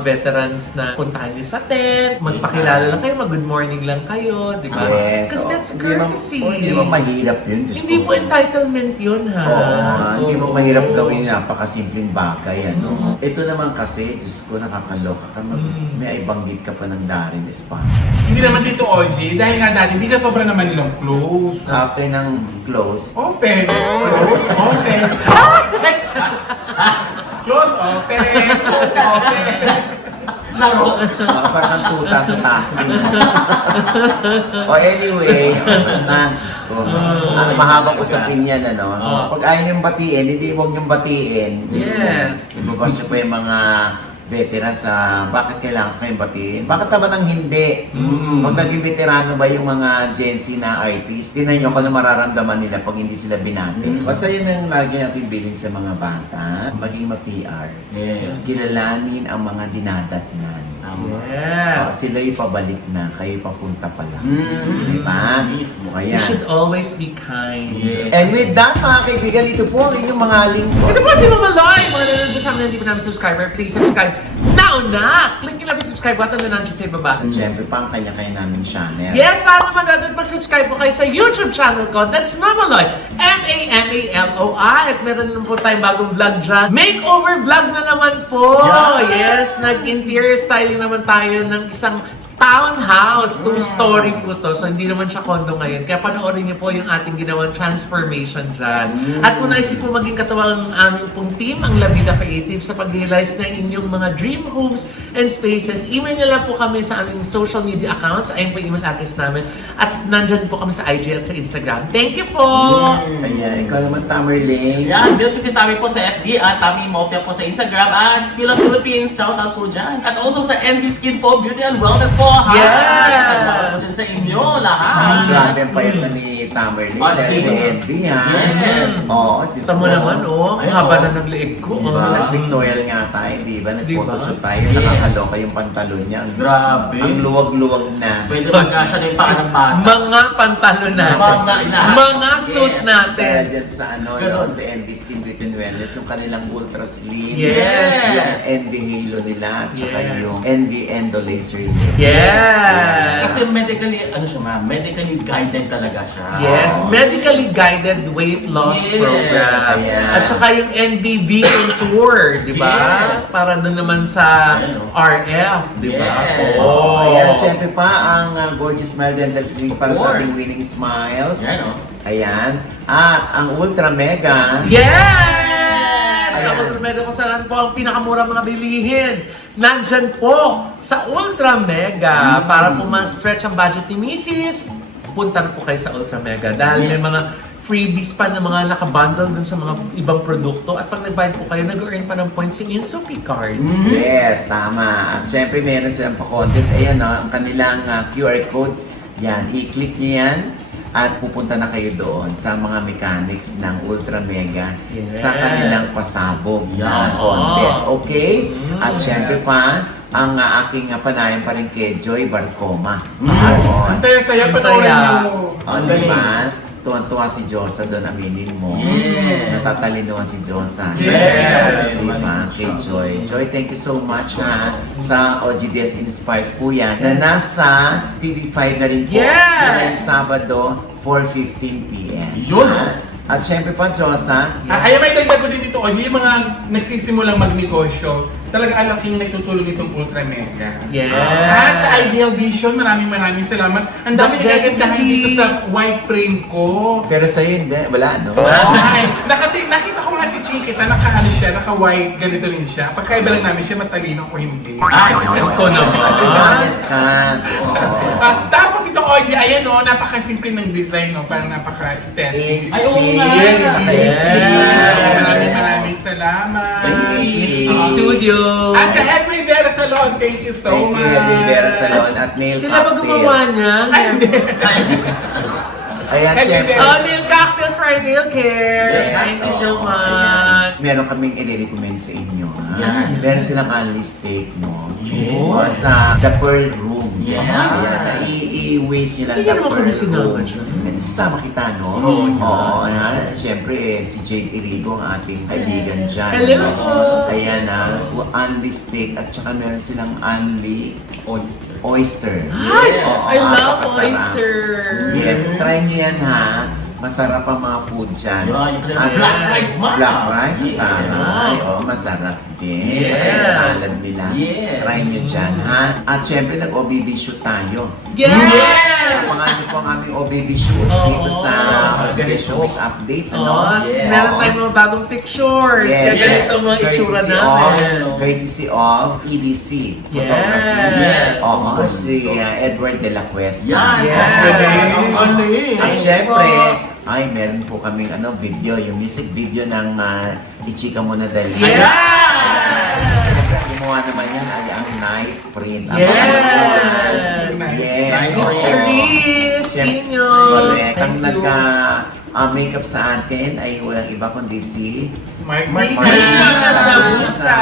veterans na puntahan nyo sa tent, magpakilala lang kayo, mag-good morning lang kayo, di ba? Yes, Because oo. that's Hindi mo- courtesy. Hindi mo mahirap yun. Diyos Hindi ko. po entitlement yun, ha? Oo, hindi mo Oo. mahirap gawin yung napakasimpleng bagay. Ano? Ito naman kasi, Diyos ko, nakakaloka ka. May ibanggit ka pa ng Darren Espanol. Hindi naman dito, OG, dahil nga dati, hindi ka sobra naman nilang close. After ng close, Open. Close, open. Close, open. Close, open. parang kang tuta sa taxi. O anyway, basta, Diyos ko. Mahabang usapin yan, ano? Pag ayaw niyong batiin, hindi huwag niyong batiin. Diyos ko. Yes. Ibabas niyo pa yung mga veterans sa bakit kailangan kayong batiin? Bakit naman ang hindi? Pag naging veterano ba yung mga Gen Z na artist, tingnan nyo kung ano mararamdaman nila pag hindi sila binati. Basta yun ang lagi natin bilin sa mga bata, maging ma-PR. Yes. Kilalanin ang mga dinadatnan. Yes. Sila ipabalik na, kayo papunta pa lang. Mm. Diba? Mismo. You Ayan. should always be kind. Yes. And with that, mga kaibigan, ito po ang inyong mga lingkod. Ito po si Mama Loy! Mga nanonood sa amin na hindi pa namin subscriber, please subscribe now na! Click nyo lang yung subscribe button na nandiyan sa ibaba. At syempre, pang kanya-kanya namin channel. Yes, sana manood at mag-subscribe po kayo sa YouTube channel ko. That's Mamaloy. M-A-M-A-L-O-I. At meron naman po tayong bagong vlog dyan. Makeover vlog na naman po! Yes, nag-interior styling naman tayo ng isang townhouse. Two-story po to. So, hindi naman siya condo ngayon. Kaya panoorin niyo po yung ating ginawang transformation dyan. At kung naisip po maging katuwang ang aming pong team, ang La Vida Creative, sa pag-realize ng inyong mga dream homes and spaces, email niyo lang po kami sa aming social media accounts. Ayun po yung email address namin. At nandyan po kami sa IG at sa Instagram. Thank you po! Ayan, ikaw naman, Tamerlane. Yan, build kasi Tami po sa FB at Tami Mopia po sa Instagram at Fila Philippines, shout out po dyan. At also sa MD Skin po, Beauty and Wellness po. Hi! Yes! Salamat po din sa inyo lahat. Grabe ang payat na ni Tamerlane Ah, dahil sige. si Andy, ha? Yes. Oo, Diyos Tama ko. naman, oh. Ang Ayun, haba oh. na ng leeg ko. Diyos ko, Oh. nag-pictorial nga tayo, di ba? Nag-photoshoot tayo. Yes. Nakakaloka yung pantalon niya. Grabe. Ang luwag-luwag na. Pwede magkasya na yung paa ng bata. Mga pantalon natin. Mga ina- Mga suit Yes. natin. Dahil dyan sa ano, Pero- no, sa MD Skin Beauty and Wellness, yung kanilang ultra slim. Yes. Yung ND Halo nila, at saka Yes. yung ND Endo Laser lift. Yes. Kasi medically, ano siya ma, medically guided talaga siya. Yes, medically guided weight loss Yes. program. Ayan. At saka yung NDV Tour, di ba? Yes. Para doon naman sa RF, di ba? Yes. Oh. Ayan, syempre pa ang Gorgeous Smile Dental Clinic para Of sa ating course. Winning Smiles. Yan, oh. Ayan. At ang Ultra Mega. Yes! Ayan. Ako meron ko saan po ang pinakamura mga bilihin. Nandyan po sa Ultra Mega. Para po ma-stretch ang budget ni Mrs. Punta na po kayo sa Ultra Mega. Dahil may Yes. mga freebies pa na mga nakabundle dun sa mga ibang produkto. At pag nag-buy po kayo, nag-earn pa ng points yung Insuki card. Yes, tama. At syempre meron silang pa-contest. Ayan, ang kanilang QR code. Yan, i-click niyo yan. At pupunta na kayo doon sa mga mechanics ng Ultra Mega Yes. sa kanilang pasabog na Yan. contest. Okay? At Mm. syempre pa, ang aking panayam pa rin kay Joy Barcoma. Ang Oo. saya-saya, Ang panoorin saya. nyo. Oh, diba? Tuwan-tuwa si Josa doon, aminin mo. Yes. Natatalinuhan si Josa. Yes. Diba? Kay Joy. Joy, thank you so much ha. Sa OGDS Inspires po yan. Na nasa TV5 na rin po. Yes! Ngayong Sabado, 4:15 p.m. Yun. Ha? At syempre pa, Josa, Ay, may dagdag ko din dito, Oji, yung mga nagsisimulang magnegosyo, talaga alaking nagtutulong itong Ultra Mega. Yes. At sa Ideal Vision, maraming salamat. Ang dami Doc Jessica nagagandaan Lee. dito sa white frame ko. pero sa'yo hindi, wala, no? Ay, nakita ko nga si Chiquita, naka-ano siya, naka-white, ganito rin siya. Pagkaiba lang namin siya, matalino ko hindi. Ay, Ito naman. At least honest ka. Oo. Tapos ito, Oji, ayan o, napaka-simple ng design, no? Parang napaka-aesthetic. Ay, oo nga. Naka-XP. Maraming salamat. Thank you. Studio. At sa Headway Vera Salon, thank you so Thank much. you, Rivera Salon at Nail Sila ba gumawa niya? Ay, hindi. Ayan, Ay, syempre. Rivera. Oh, nail cactus for nail care. Yes. Thank you so Oo, much. ayan. Meron kaming i-recommend sa inyo. Ha? Yan. Meron silang only steak, no? Oh. Sa The Pearl Room. Yeah. Ayan, i-waste nyo lang Hindi The naman kami Pearl sinama Room. dyan. Sasama kita, no? Oo, Oo, ayan. Siyempre, si Jade Irigo, ang ating kaibigan dyan. Hello. Ayan, only steak at saka meron silang only Oyster. oyster. Ay, Oo, I love napakasarap. oyster. Yes, try nyo yan ha. Masarap ang mga food dyan. Yeah, yung At black rice, ma. Black rice, Yes. taray. Oo, masarap din. Yes. Kaya yung salad nila. Yes. Try nyo dyan ha. At syempre, nag-OBB shoot tayo. Yes! Abangan niyo po ang aming OBB shoot Oo. dito sa OBB Showbiz Update. Ano? Oh, Yes. meron tayong mga bagong pictures. Kaya ganito ang mga itsura namin. Courtesy of EDC Photography. Yes. Oo, si Edward De La Cuesta. Yan. Yes. Ang galing. At syempre, ay meron po kaming video, yung music video ng Ichika Mo Na Dali. Yes! Gumawa naman yan ay ang nice print. Yes! Yes! Nice Oo. Mr. Reese, Siyempre, Pino. correct. Ang Thank you. makeup sa atin ay walang iba kundi si Martina. Martina Sabusa.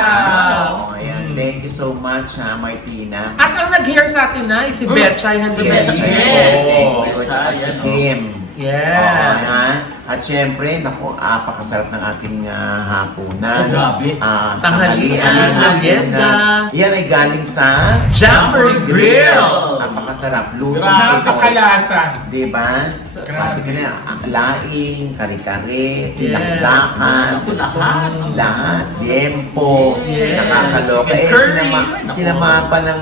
Oo, ayan. Thank you so much, Martina. At ang nag-hair sa atin na, si Betchay Si Handili. Betchay. Yes. Yes. At saka si Ayan, Kim. Yeah. Oo, ayan. At syempre, naku, apakasarap ng ating hapunan. Oh, grabe. Tanghalian, hapunan. merienda. Yan ay galing sa Jamboree Grill. Apakasarap. Luto Napakalasa. Diba? Sabi Grabe. ko na, laing, kare-kare, Yes. tinakdakan, Naku, gusto lahat. lahat, liempo, Yes. nakakaloka. Chicken Eh, curry. sinama pa ng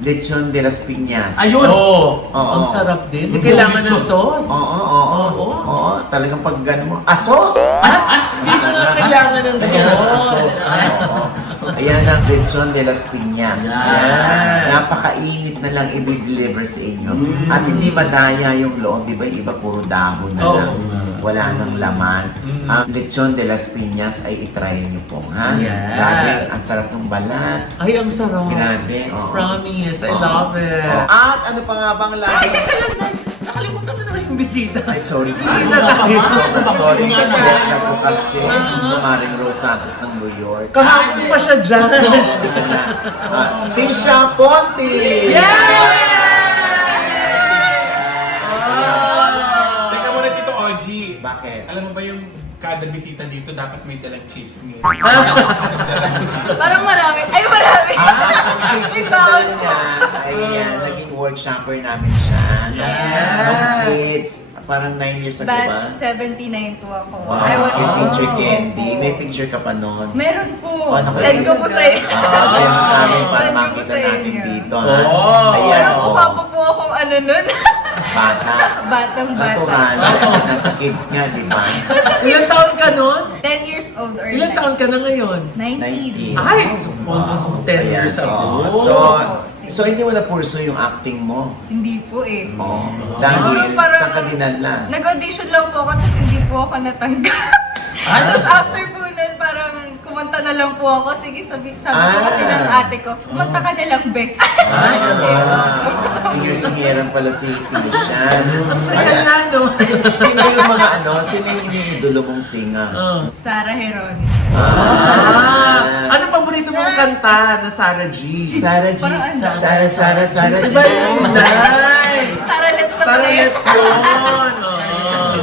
lechon de las piñas. Ayun. Oo. Oo. Ang sarap din. Hindi Yung kailangan ng lechon. sauce. Oo. Talagang pag gano'n mo, sauce! Hindi mo na kailangan ng sauce. Oo. Ayan ang lechon de las piñas. Yes. Napakainit na lang i-deliver sa inyo. At hindi madaya yung loob, di ba? Iba puro dahon na Oo. lang. Wala nang laman. Ang lechon de las piñas ay itry niyo po, ha? Yes. Grabe, ang sarap ng balat. Ay, ang sarap. Grabe, oo. Promise. I Oo. love it. Oo. At ano pa nga bang Ay, lagi? teka lang, Nay. Nakalimutan mo naman yung bisita. Ay, sorry. Bisita tayo. Sorry, Nga na. kaya na po kasi. Gusto Maring Rose Santos ng New York. Kahapon pa siya dyan. Hindi ka na. Tisha Ponte! Teka muna, Tito Oji. Bakit? Alam mo ba yung kada bisita dito dapat may dalang chismis? Parang marami. Ay, marami! Ang May business baon na niya ay naging workshopper namin siya. Yes. Nung kids, parang 9 years ago ba? Batch 79 po ako. Wow, I want kay to- Teacher Candy. Opo. May picture ka pa noon. Meron po. Oh, naku- Send ko po sa'yo. Send mo sa amin para Send ko po makita sa natin inyo. dito, ha? Oh. Ayan, Pero oh. mukha pa po akong ano nun. Bata. Batang-bata. Natural. Nasa kids nga, di ba? Ilan taon ka nun? 10 years old or Ilan taon ka na ngayon? 19. 19. Ay, almost 10 Ayan, years ago. oh. So hindi mo na-pursue yung acting mo? Hindi po eh. Oo. Siguro Dahil parang- sa kabinala. Nag-audition lang po ako tapos hindi po ako natanggap. Tapos after po nun, parang kumanta na lang po ako. Sige, sabi ko kasi ng ate ko, kumanta ka na lang, Be. Ay, Okay, singer-singeran pala si Tisha. Ang saya nga, no? Sino yung mga sino yung iniidolo mong singer? Oh. Sarah Heroni. Ano paborito mong kanta na Sarah G? Sarah G. Parang ano? Sarah G. Iba yun, Nay! Tara, let's na Tara, pala yun. let's yun! Oo.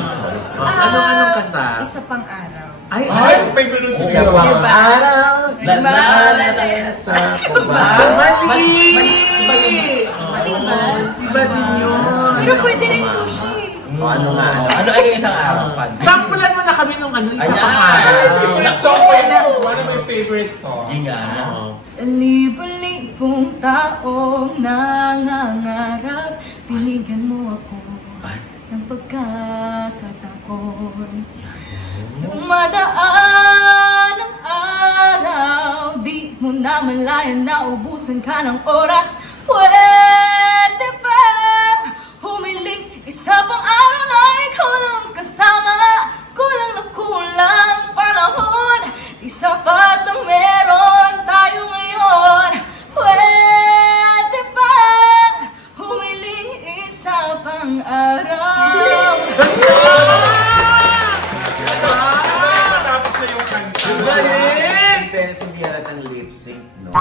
Sorry. Anong kanta? Isa pang araw. Ay, Ay, favorite ko Isa yun. pang Diba? araw, Nagmamala sa kuba. Mali! Diba? Iba din yun. Pero pwede rin po siya eh. O ano nga, Ano ay isang araw pa? Sampulan mo na kami nung isa Ayan. pang araw. Favorite song ko yun. One of my favorite songs. Sige nga. Sa libo-libong taong nangangarap, binigyan mo ako ng pagkakataon. Dumadaan ang araw, di mo na malayan na ubusan ka ng oras. Pwede bang humiling isa pang araw na ikaw lang kasama? Kulang na kulang panahon, di sapat ang meron tayo ngayon. Pwede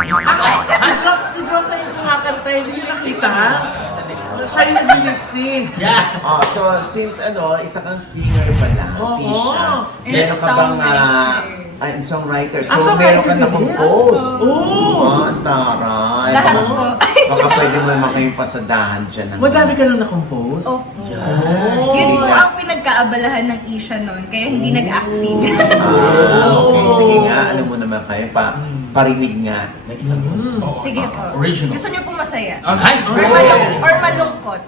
Si Josa yung kumakanta, hindi nyo nakita? Siya yung nag-lip-sync. Yeah. Oh, so since isa kang singer pala, Oo. Tisha, And meron ka bang songwriter? So meron ka na compose. Oo. Taray. Lahat Baka- po. Baka pwede mo naman kayong pasadahan dyan. Madami ka nang na-compose? Opo. Oh. Yun po ang pinagkaabalahan ng Isha noon, kaya hindi nag-acting. Okay, sige nga. Ano mo naman kayo? Parinig nga. Sige po. Original. Gusto niyo po masaya? Ay, Or malungkot?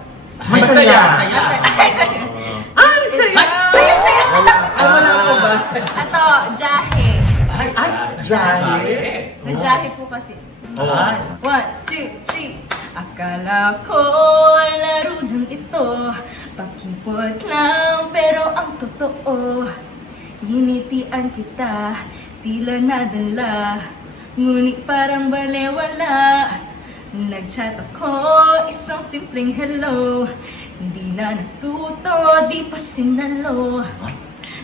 Masaya. Masaya. Ay, saya! Ay, saya! Ay, wala po ba? Ato, jahe. Ay, jahe. Na-jahe po kasi. Ay. 1, 2, 3. Akala ko laro lang ito, pakipot lang pero ang totoo. Ginitian kita, tila nadala, ngunit parang balewala. Nag-chat ako, isang simpleng hello, hindi na natuto, di pa sinalo.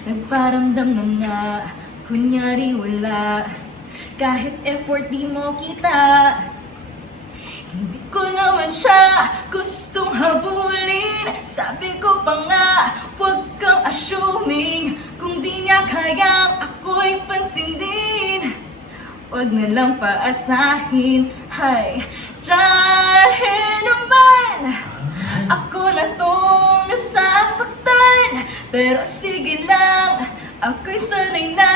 Nagparamdam na nga, kunyari wala, kahit effort di mo kita. Hindi ko naman siya gustong habulin. Sabi ko pa nga, huwag kang assuming. Kung di niya kayang ako'y pansinin, huwag na lang paasahin. Hay, dahil naman ako na tong nasasaktan. Pero sige lang, ako'y sanay na.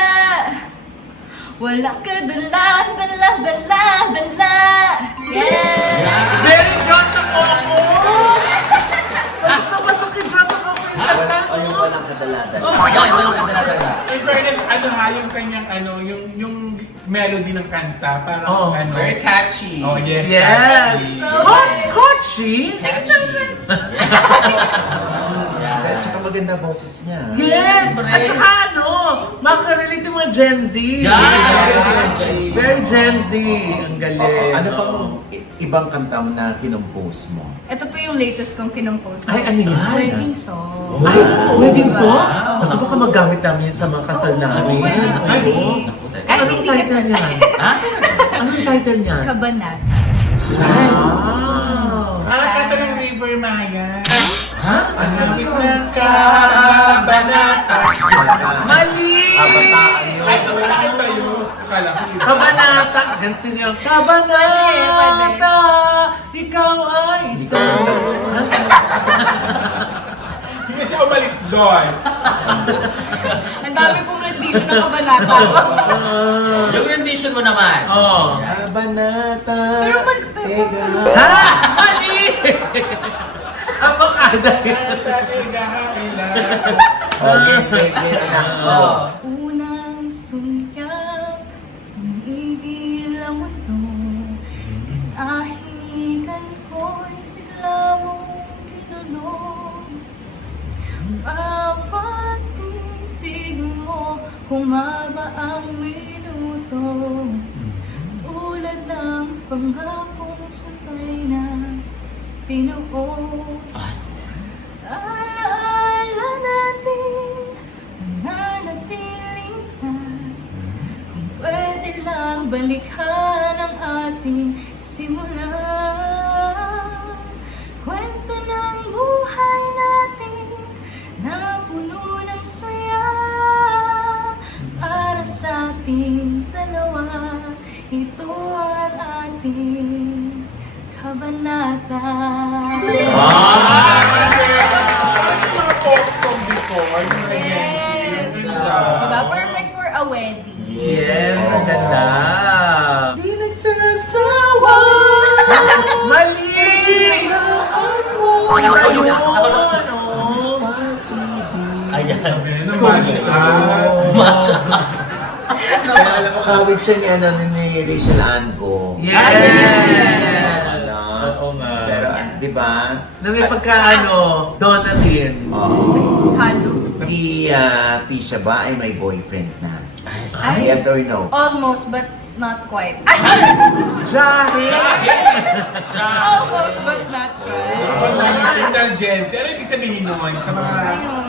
Walang kadala, dala, dala, dala. Yeah! Very Josa ko ako! Bakit napasok kay Josa ko ako yung kanta? Yung walang kadala-dala. Yan, walang kadala-dala. In fairness, yung kanyang yung melody ng kanta, parang Very catchy. Oh, yes. Yes! So, Kochi? thanks so much. At saka maganda boses niya. Yes! At saka makarelate yung mga Gen Z. Yeah. Very Gen Z. Ang galing. Ano pang ibang kanta mo na kinompose mo? Ito po yung latest kong kinompose na Ay, ano yan? wedding song. Ay, wedding song? Oo. Baka baka magamit namin yun sa mga kasal namin. pwede, Ay, pwede. oo. Kahit Anong hindi title kasal. niyan? Ha? Anong title niyan? Kabanat. Wow! Kanta ng River Maya. Ha? Ang hangit ng kabanata. Mali! Kabataan yun. Ay, kabanata ba yun? Akala ko yun. Kabanata! Ganito niya. Kabanata! Ikaw ay isang... Hindi siya umalis doon. Ang dami pong rendition ng kabanata ko. Yung rendition mo naman. Oh. Kabanata. Pero mali. Pega. Ha? Mali! Avocado yun. Okay, game na. Oh. Unang sulyap, tumigil ang mundo. Ahinigan ko'y bigla mong kinulong. Bawat titig mo, humaba ang minuto. Tulad ng pangakong sabay na pinuot. Alaala natin, mananatili na. Kung pwede lang balikan ang ating simula. Kwento ng buhay natin na puno ng saya. Para sa ating dalawa, ito ang ating kabanata. Mga folk song before. Yes! Ganda. Diba? Perfect for a wedding. Yes, ang ganda. Di nagsasawa. Mali! Ayan. Mash up. Matcha. Kaya alam mo, kawit siya ni Rachel Anco. Yes! Ano? Oo nga. Pero, di ba? Na may Donna din. Oo. Halo. Tisha ba ay may boyfriend na? Ay. Yes or no? Almost, but not quite. Jahe! Almost, but not quite. Indulgence. Ano ibig sabihin nun sa mga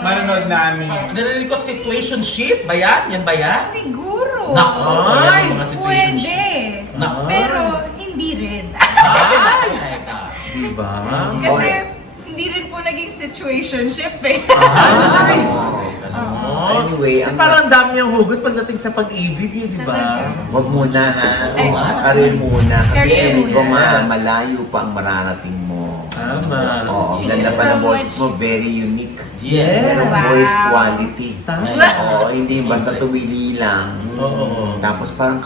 manonood namin? Narinig ko situationship ba yan? Yan ba yan? Siguro. Nako, Ay! yan ang mga situationship. Pwede. Pero hindi rin. Diba? Kasi hindi rin po naging situationship eh. Ay! Anyway, Kasi parang dami ang hugot pagdating sa pag-ibig eh, di ba? Talaga. wag muna ha. Ay. Karir muna. Kasi Career feeling ko muna. malayo pa ang mararating mo. Tama. Oo, Thank ganda you pa so ng boses much. mo. Very unique. Yes. Pero Wow. voice quality. Tama. Oo, hindi basta tumili lang. Oo. Tapos parang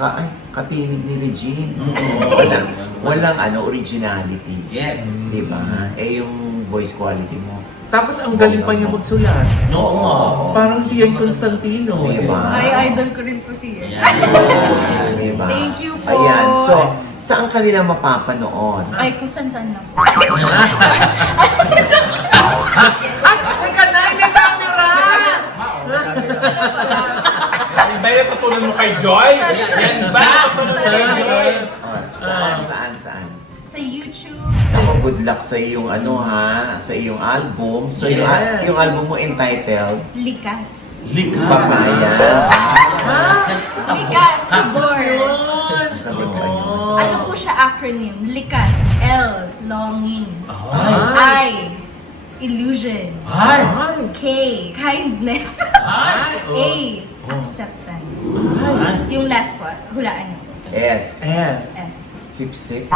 katinig ni Regine. Oo. Walang originality. Yes. Diba? Eh yung voice quality mo. Tapos ang galing pa niya magsulat. Oo nga. Parang si Ian Constantino. Diba? Ay, idol ko rin po siya. Yan. Diba? Thank you po. Ayan, so, saan kanila mapapanood? Ay, kung saan lang po. Teka na, may camera! Yan ba yung tutunan mo kay Joy? Yan ba yung tutunan mo kay Joy? Saan? Sa YouTube, Ako, good luck sa iyong sa iyong album. So, Yes. yung album mo entitled Likas. Likas. Papaya. Likas, Born. Sabi ko ayun. Ano po siya acronym? Likas, L, longing. Ay. I, illusion. Ay. K, kindness. Ay. A, acceptance. Yung last po, hulaan niyo. S. Yes. S. Sip-sip.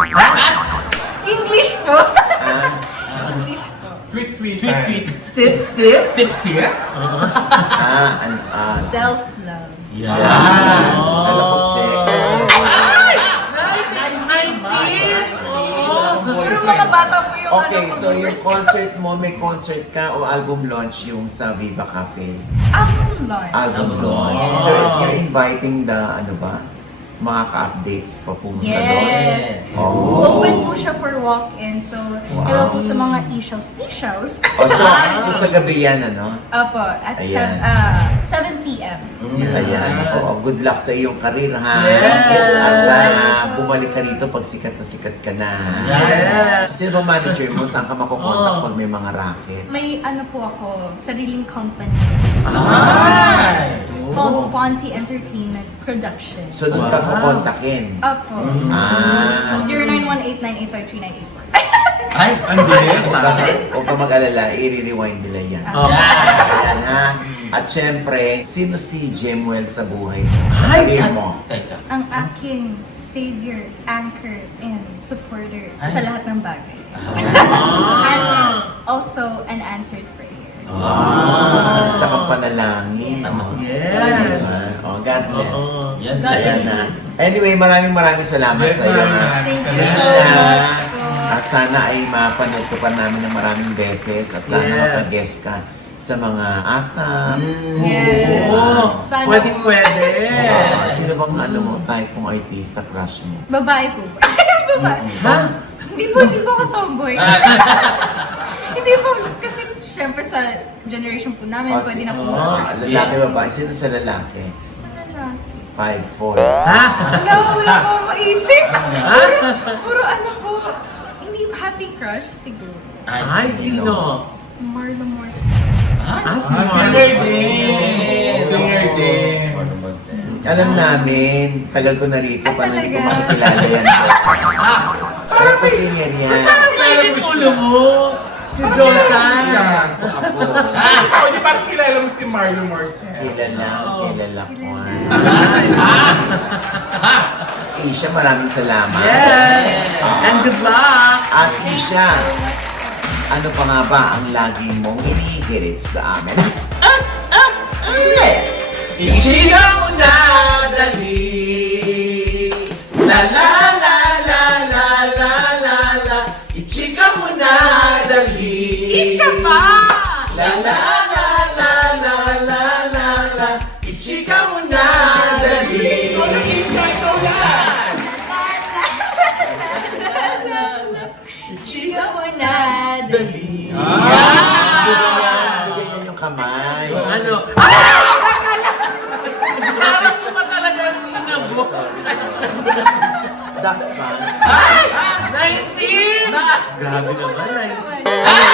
English po. Ah, English po. Sweet, sweet. Sweet, sweet. Sip, sip. Sip, sip. Self-love. Yan. Alam ko sex. Pero mga bata po yung Okay, ano, so yung concert mo, may concert ka o album launch yung sa Viva Cafe? album launch. Album launch. So you're inviting the, mga ka-updates pa pumunta doon? Yes. Oh. Open po siya for walk-in. So, hello po sa mga e-shows. E-shows? Oh, so sa gabi yan, Opo, at Ayan. 7 p.m. Ayan. Oo, good luck sa iyong karir, ha? Yes. At bumalik ka rito pag sikat na ka na. Yes. Kasi ba manager mo, saan ka makukontak pag may mga racket? May ano po ako, sariling company. Ay. Called Ponte Entertainment Production. So doon ka kukontakin. Opo. Ah. 0918-985-3984. Ay. Ang bilis. Huwag ka mag-alala, i-rewind nila yan. Ayan ha. At syempre, sino si Jemuel sa buhay mo? Sa Ay, career mo? Teka. Ang aking savior, anchor, and supporter Ay. sa lahat ng bagay. Also an answered prayer. Sa kapanalangin. Yes. Oh, God bless. Oo. Yan. God Ayan bless na. you. Anyway, maraming salamat Yes, sa iyo. maraming Thank you Yes, so siya. much po. At sana ay mapanood ko pa namin ng maraming beses at sana Yes. mapag-guest ka sa mga asam. Yes. Oo. Sana Pwede, po. pwede. Sino bang type mong artista crush mo? Babae po. Babae. Ha? Hindi po ako tomboy. Hindi po, kasi syempre sa generation po namin, Oh, pwede si- na po oh, sa lalaki babae. Sino sa lalaki? Sa lalaki. 5'4". Wala po maisip. Puro ano po, hindi happy crush siguro. Ay, sino? Marlo Morte. Si Singer din. Singer din. Alam namin, tagal ko na rito, Ay, paano hindi ko talaga? makikilala yan. Parang pa senior yan. Kilala mo ulo mo. Si Josan. Namantok ako. Ikaw, di parang kilala mo si Marlo Morte. Kilala ko. Isha, maraming salamat. Yes. And good luck. At Isha, ano pa nga ba ang lagi mong inihirit sa amin? Ichika mo na dali. La la la la la la la la. Ichika mo na dali. Isha pa! La la la la la la la la. Ichika mo na dali. Chika mo na dali. Bigyan niya yung kamay. Ano? Parang siya pa talaga nabo. Dax ba? 19! Grabe naman. Ay!